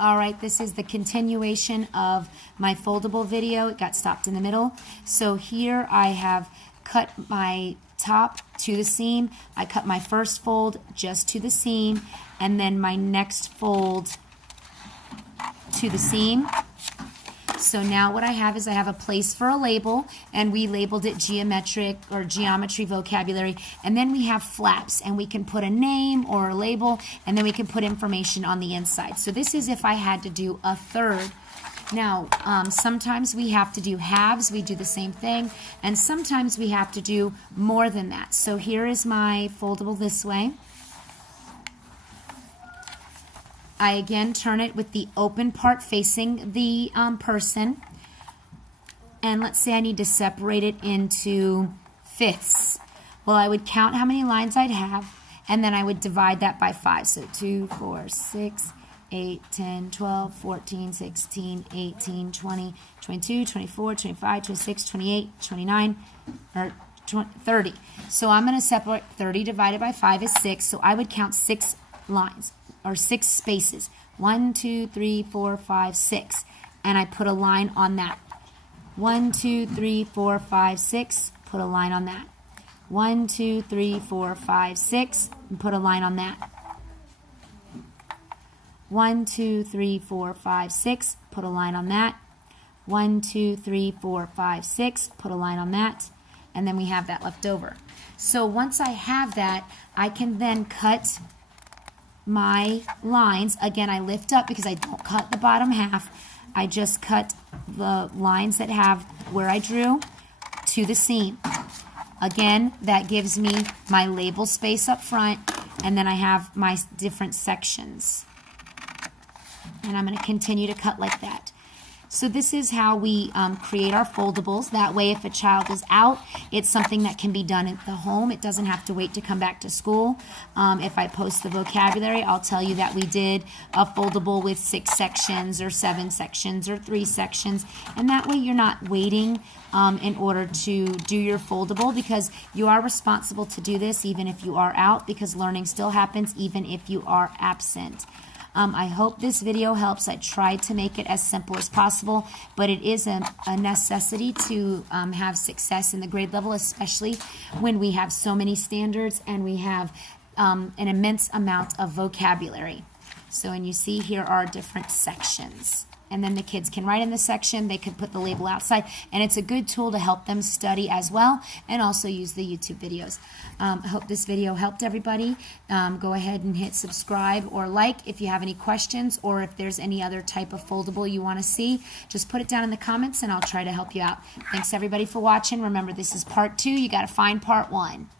All right, this is the continuation of my foldable video. It got stopped in the middle. So here I have cut my top to the seam. I cut my first fold just to the seam, and then my next fold to the seam. So now what I have is I have a place for a label, and we labeled it geometric or geometry vocabulary, and then we have flaps, and we can put a name or a label, and then we can put information on the inside. So this is if I had to do a third. Now, sometimes we have to do halves, we do the same thing, and sometimes we have to do more than that. So here is my foldable this way. I again turn it with the open part facing the person. And let's say I need to separate it into fifths. Well, I would count how many lines I'd have, and then I would divide that by 5. So 2, 4, 6, 8, 10, 12, 14, 16, 18, 20, 22, 24, 25, 26, 28, 29, or 30. So I'm going to separate 30 divided by 5 is 6. So I would count 6 lines, or 6 spaces. 1, 2, 3, 4, 5, 6. And I put a line on that. 1, 2, 3, 4, 5, 6. Put a line on that. 1, 2, 3, 4, 5, 6. And put a line on that. 1, 2, 3, 4, 5, 6. Put a line on that. 1, 2, 3, 4, 5, 6. Put a line on that. And then we have that left over. So once I have that, I can then cut my lines. Again, I lift up because I don't cut the bottom half. I just cut the lines that have where I drew to the seam. Again, that gives me my label space up front, and then I have my different sections. And I'm going to continue to cut like that. So this is how we create our foldables. That way, if a child is out, it's something that can be done at the home. It doesn't have to wait to come back to school. If I post the vocabulary, I'll tell you that we did a foldable with 6 sections or 7 sections or 3 sections. And that way you're not waiting in order to do your foldable, because you are responsible to do this even if you are out, because learning still happens even if you are absent. I hope this video helps. I tried to make it as simple as possible, but it is a necessity to have success in the grade level, especially when we have so many standards and we have an immense amount of vocabulary. So, and you see here are different sections. And then the kids can write in the section, they could put the label outside, and it's a good tool to help them study as well, and also use the YouTube videos. I hope this video helped everybody. Go ahead and hit subscribe or like if you have any questions, or if there's any other type of foldable you want to see, just put it down in the comments and I'll try to help you out. Thanks everybody for watching. Remember, this is part 2. You got to find part 1.